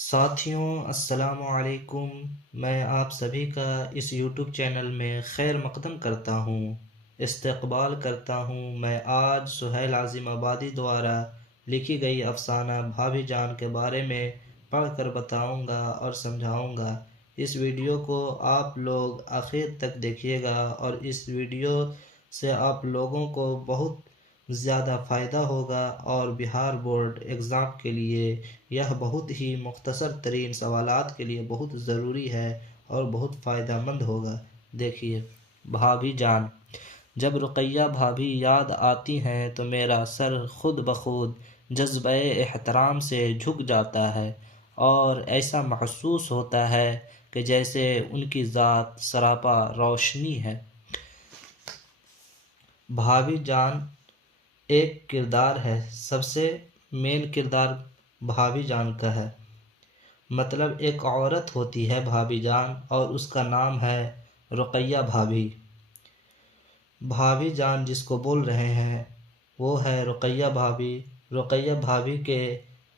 ساتھیوں السلام علیکم۔ میں آپ سبھی کا اس یوٹیوب چینل میں خیر مقدم کرتا ہوں، استقبال کرتا ہوں۔ میں آج سہیل عظیم آبادی دوارا لکھی گئی افسانہ بھابھی جان کے بارے میں پڑھ کر بتاؤں گا اور سمجھاؤں گا۔ اس ویڈیو کو آپ لوگ آخر تک دیکھیے گا اور اس ویڈیو سے آپ لوگوں کو بہت زیادہ فائدہ ہوگا اور بہار بورڈ ایگزام کے لیے یہ بہت ہی مختصر ترین سوالات کے لیے بہت ضروری ہے اور بہت فائدہ مند ہوگا۔ دیکھیے، بھابھی جان۔ جب رقیہ بھابھی یاد آتی ہیں تو میرا سر خود بخود جذبہ احترام سے جھک جاتا ہے اور ایسا محسوس ہوتا ہے کہ جیسے ان کی ذات سراپا روشنی ہے۔ بھابھی جان ایک کردار ہے، سب سے مین کردار بھابھی جان کا ہے۔ مطلب ایک عورت ہوتی ہے بھابھی جان اور اس کا نام ہے رقیہ بھابھی۔ بھابھی جان جس کو بول رہے ہیں وہ ہے رقیہ بھابھی۔ رقیہ بھابھی کے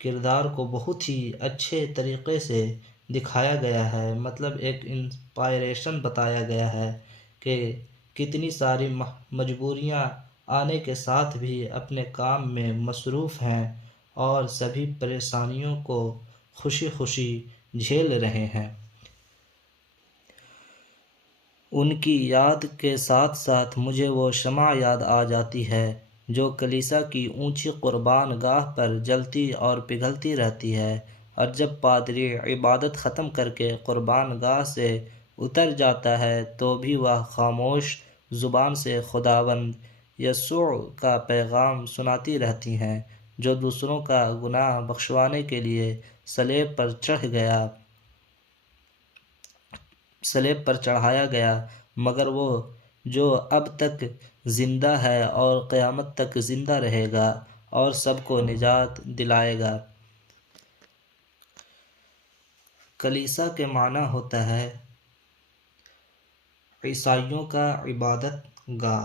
کردار کو بہت ہی اچھے طریقے سے دکھایا گیا ہے، مطلب ایک انسپائریشن بتایا گیا ہے کہ کتنی ساری مجبوریاں آنے کے ساتھ بھی اپنے کام میں مصروف ہیں اور سبھی پریشانیوں کو خوشی خوشی جھیل رہے ہیں۔ ان کی یاد کے ساتھ ساتھ مجھے وہ شمع یاد آ جاتی ہے جو کلیسا کی اونچی قربان گاہ پر جلتی اور پگھلتی رہتی ہے، اور جب پادری عبادت ختم کر کے قربان گاہ سے اتر جاتا ہے تو بھی وہ خاموش زبان سے خداوند یسوع کا پیغام سناتی رہتی ہیں، جو دوسروں کا گناہ بخشوانے کے لیے صلیب پر چڑھایا گیا، مگر وہ جو اب تک زندہ ہے اور قیامت تک زندہ رہے گا اور سب کو نجات دلائے گا۔ کلیسا کے معنی ہوتا ہے عیسائیوں کا عبادت گاہ،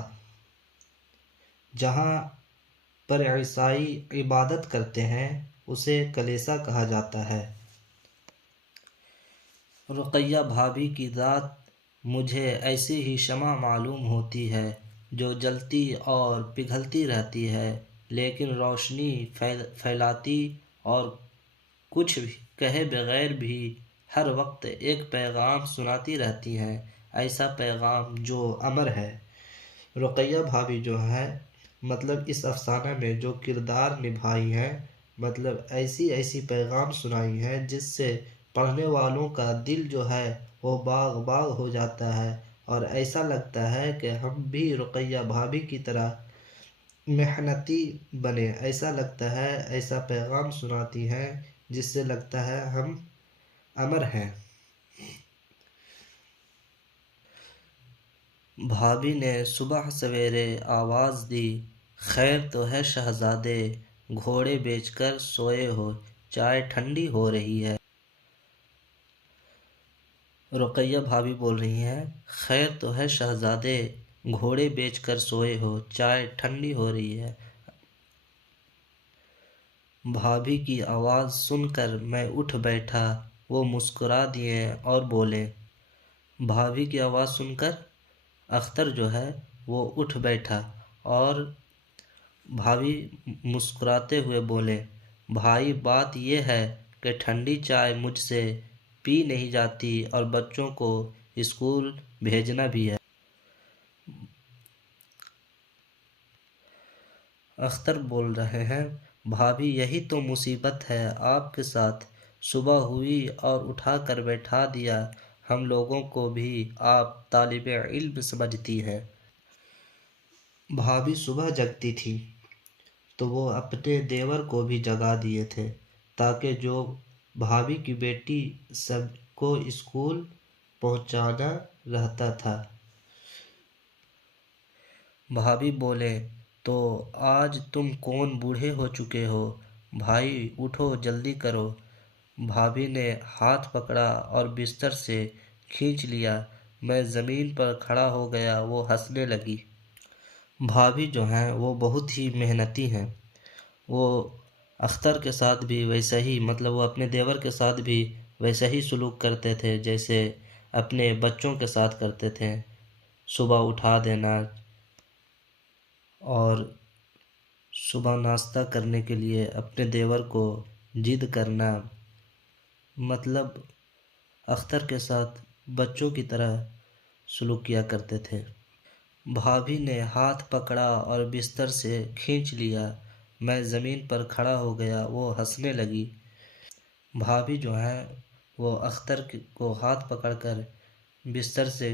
جہاں پر عیسائی عبادت کرتے ہیں اسے کلیسا کہا جاتا ہے۔ رقیہ بھابھی کی ذات مجھے ایسی ہی شمع معلوم ہوتی ہے جو جلتی اور پگھلتی رہتی ہے لیکن روشنی پھیلاتی اور کچھ بھی کہے بغیر بھی ہر وقت ایک پیغام سناتی رہتی ہیں، ایسا پیغام جو امر ہے۔ رقیہ بھابھی جو ہے مطلب اس افسانہ میں جو کردار نبھائی ہیں، مطلب ایسی پیغام سنائی ہیں جس سے پڑھنے والوں کا دل جو ہے وہ باغ باغ ہو جاتا ہے اور ایسا لگتا ہے کہ ہم بھی رقیہ بھابھی کی طرح محنتی بنے۔ ایسا لگتا ہے، ایسا پیغام سناتی ہیں جس سے لگتا ہے ہم امر ہیں۔ بھابھی نے صبح سویرے آواز دی، خیر تو ہے شہزادے، گھوڑے بیچ کر سوئے ہو، چائے ٹھنڈی ہو رہی ہے۔ رقیہ بھابھی بول رہی ہیں، خیر تو ہے شہزادے، گھوڑے بیچ کر سوئے ہو، چائے ٹھنڈی ہو رہی ہے۔ بھابھی کی آواز سن کر میں اٹھ بیٹھا، وہ مسکرا دیے اور بولے۔ بھابھی کی آواز سن کر اختر جو ہے وہ اٹھ بیٹھا اور بھابھی مسکراتے ہوئے بولے، بھائی بات یہ ہے کہ ٹھنڈی چائے مجھ سے پی نہیں جاتی اور بچوں کو اسکول بھیجنا بھی ہے۔ اختر بول رہے ہیں، بھابھی یہی تو مصیبت ہے آپ کے ساتھ، صبح ہوئی اور اٹھا کر بیٹھا دیا، ہم لوگوں کو بھی آپ طالب علم سمجھتی ہیں۔ بھابھی صبح جگتی تھی تو وہ اپنے دیور کو بھی جگا دیے تھے تاکہ جو بھابھی کی بیٹی سب کو اسکول پہنچانا رہتا تھا۔ بھابھی بولے، تو آج تم کون بوڑھے ہو چکے ہو، بھائی اٹھو جلدی کرو۔ بھابھی نے ہاتھ پکڑا اور بستر سے کھینچ لیا، میں زمین پر کھڑا ہو گیا، وہ ہنسنے لگی۔ بھابھی جو ہیں وہ بہت ہی محنتی ہیں، وہ اختر کے ساتھ بھی ویسا ہی، مطلب وہ اپنے دیور کے ساتھ بھی ویسا ہی سلوک کرتے تھے جیسے اپنے بچوں کے ساتھ کرتے تھے۔ صبح اٹھا دینا اور صبح ناشتہ کرنے کے لیے اپنے دیور کو ضد کرنا، مطلب اختر کے ساتھ بچوں کی طرح سلوک کیا کرتے تھے۔ بھابھی نے ہاتھ پکڑا اور بستر سے کھینچ لیا۔ میں زمین پر کھڑا ہو گیا، وہ ہنسنے لگی۔ بھابھی جو ہیں وہ اختر کو ہاتھ پکڑ کر بستر سے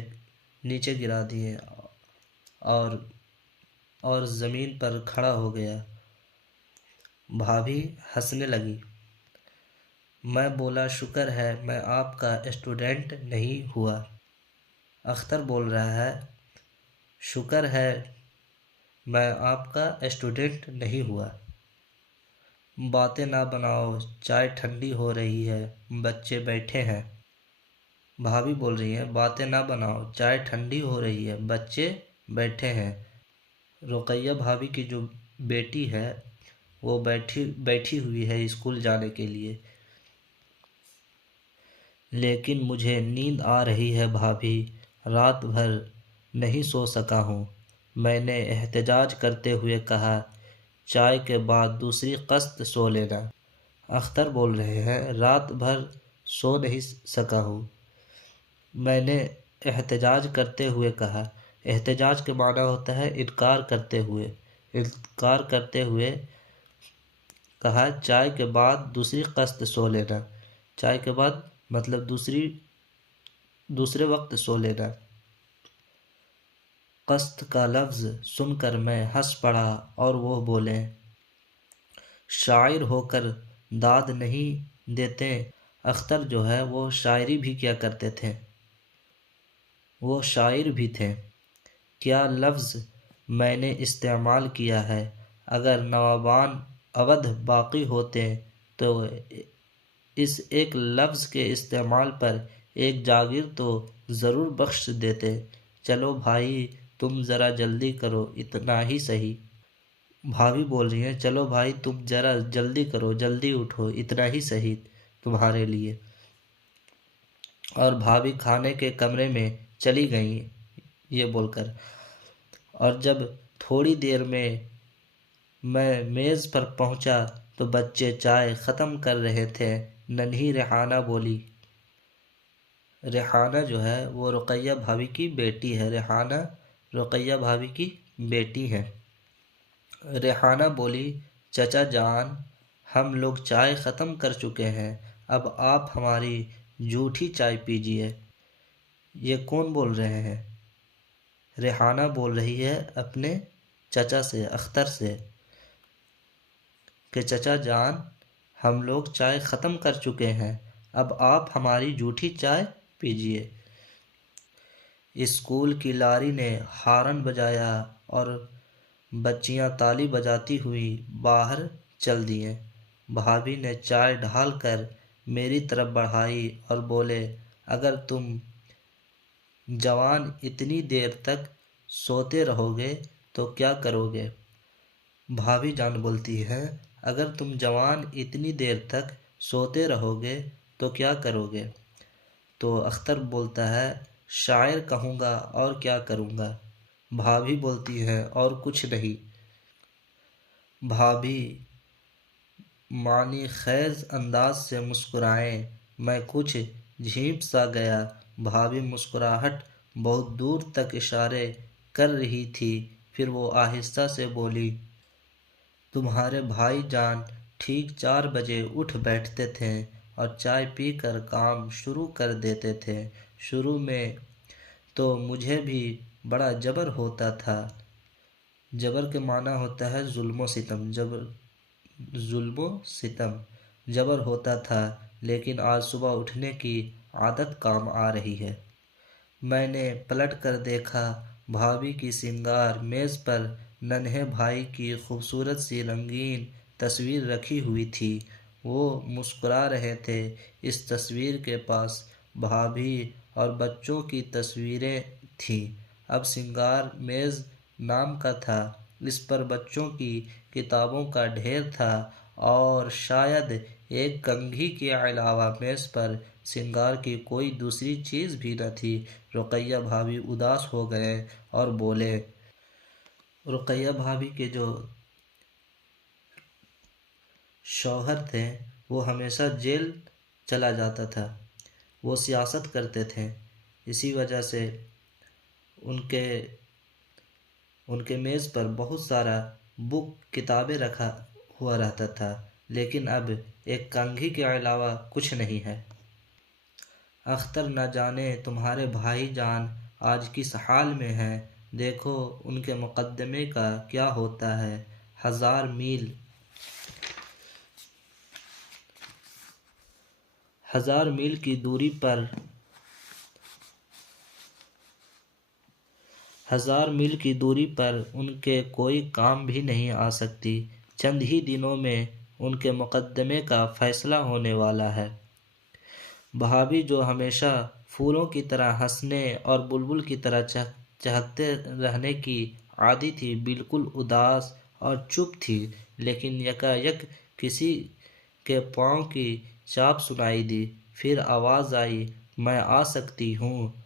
نیچے گرا دیے اور زمین پر کھڑا ہو گیا۔ بھابھی ہنسنے لگی۔ میں بولا شکر ہے میں آپ کا اسٹوڈنٹ نہیں ہوا۔ اختر بول رہا ہے شکر ہے میں آپ کا اسٹوڈنٹ نہیں ہوا۔ باتیں نہ بناؤ، چائے ٹھنڈی ہو رہی ہے، بچے بیٹھے ہیں۔ بھابھی بول رہی ہیں باتیں نہ بناؤ، چائے ٹھنڈی ہو رہی ہے، بچے بیٹھے ہیں۔ رقیہ بھابھی کی جو بیٹی ہے وہ بیٹھی ہوئی ہے اسکول جانے کے لیے۔ لیکن مجھے نیند آ رہی ہے بھابھی، رات بھر نہیں سو سکا ہوں۔ میں نے احتجاج کرتے ہوئے کہا چائے کے بعد دوسری قسط سو لینا۔ اختر بول رہے ہیں رات بھر سو نہیں سکا ہوں۔ میں نے احتجاج کرتے ہوئے کہا، احتجاج کے معنی ہوتا ہے انکار کرتے ہوئے۔ انکار کرتے ہوئے کہا چائے کے بعد دوسری قسط سو لینا۔ چائے کے بعد مطلب دوسرے وقت سو لینا۔ قسط کا لفظ سن کر میں ہنس پڑا اور وہ بولے شاعر ہو کر داد نہیں دیتے۔ اختر جو ہے وہ شاعری بھی کیا کرتے تھے، وہ شاعر بھی تھے۔ کیا لفظ میں نے استعمال کیا ہے، اگر نوابان اودھ باقی ہوتے تو اس ایک لفظ کے استعمال پر ایک جاگیر تو ضرور بخش دیتے۔ چلو بھائی تم ذرا جلدی کرو، اتنا ہی صحیح۔ بھابھی بول رہی ہیں چلو بھائی تم ذرا جلدی کرو، جلدی اٹھو، اتنا ہی صحیح تمہارے لیے۔ اور بھابھی کھانے کے کمرے میں چلی گئیں یہ بول کر۔ اور جب تھوڑی دیر میں میز پر پہنچا تو بچے چائے ختم کر رہے تھے۔ ننھی ریحانہ بولی، ریحانہ جو ہے وہ رقیہ بھابھی کی بیٹی ہے، ریحانہ رقیہ بھابھی کی بیٹی ہے۔ ریحانہ بولی چچا جان ہم لوگ چائے ختم کر چکے ہیں، اب آپ ہماری جھوٹی چائے پیجیے۔ یہ کون بول رہے ہیں؟ ریحانہ بول رہی ہے اپنے چچا سے، اختر سے، کہ چچا جان ہم لوگ چائے ختم کر چکے ہیں، اب آپ ہماری جھوٹی چائے پیجیے۔ اسکول کی لاری نے ہارن بجایا اور بچیاں تالی بجاتی ہوئی باہر چل دیں۔ بھابھی نے چائے ڈھال کر میری طرف بڑھائی اور بولے اگر تم جوان اتنی دیر تک سوتے رہو گے تو کیا کرو گے؟ بھابھی جان بولتی ہے اگر تم جوان اتنی دیر تک سوتے رہو گے تو کیا کرو گے؟ تو اختر بولتا ہے شاعر کہوں گا اور کیا کروں گا۔ بھابھی بولتی ہے اور کچھ نہیں۔ بھابھی معنی خیز انداز سے مسکرائیں، میں کچھ جھیپ سا گیا۔ بھابھی مسکراہٹ بہت دور تک اشارے کر رہی تھی، پھر وہ آہستہ سے بولی تمہارے بھائی جان ٹھیک 4 بجے اٹھ بیٹھتے تھے اور چائے پی کر کام شروع کر دیتے تھے۔ شروع میں تو مجھے بھی بڑا جبر ہوتا تھا۔ جبر کے معنی ہوتا ہے ظلم و ستم، ظلم و ستم، جبر ہوتا تھا، لیکن آج صبح اٹھنے کی عادت کام آ رہی ہے۔ میں نے پلٹ کر دیکھا، بھابھی کی سنگار میز پر ننھے بھائی کی خوبصورت سی رنگین تصویر رکھی ہوئی تھی، وہ مسکرا رہے تھے۔ اس تصویر کے پاس بھابھی اور بچوں کی تصویریں تھیں۔ اب سنگار میز نام کا تھا، اس پر بچوں کی کتابوں کا ڈھیر تھا اور شاید ایک کنگھی کے علاوہ میز پر سنگار کی کوئی دوسری چیز بھی نہ تھی۔ رقیہ بھابھی اداس ہو گئے اور بولے۔ رقیہ بھابھی کے جو شوہر تھے وہ ہمیشہ جیل چلا جاتا تھا، وہ سیاست کرتے تھے، اسی وجہ سے ان کے میز پر بہت سارا کتابیں رکھا ہوا رہتا تھا، لیکن اب ایک کنگھی کے علاوہ کچھ نہیں ہے۔ اختر نہ جانے تمہارے بھائی جان آج کس حال میں ہیں، دیکھو ان کے مقدمے کا کیا ہوتا ہے۔ 1000 میل کی دوری پر 1000 میل کی دوری پر ان کے کوئی کام بھی نہیں آ سکتی۔ چند ہی دنوں میں ان کے مقدمے کا فیصلہ ہونے والا ہے۔ بھابھی جو ہمیشہ پھولوں کی طرح ہنسنے اور بلبل کی طرح چہکتے رہنے کی عادی تھی، بالکل اداس اور چپ تھی، لیکن یکایک کسی کے پاؤں کی چاپ سنائی دی، پھر آواز آئی، میں آ سکتی ہوں؟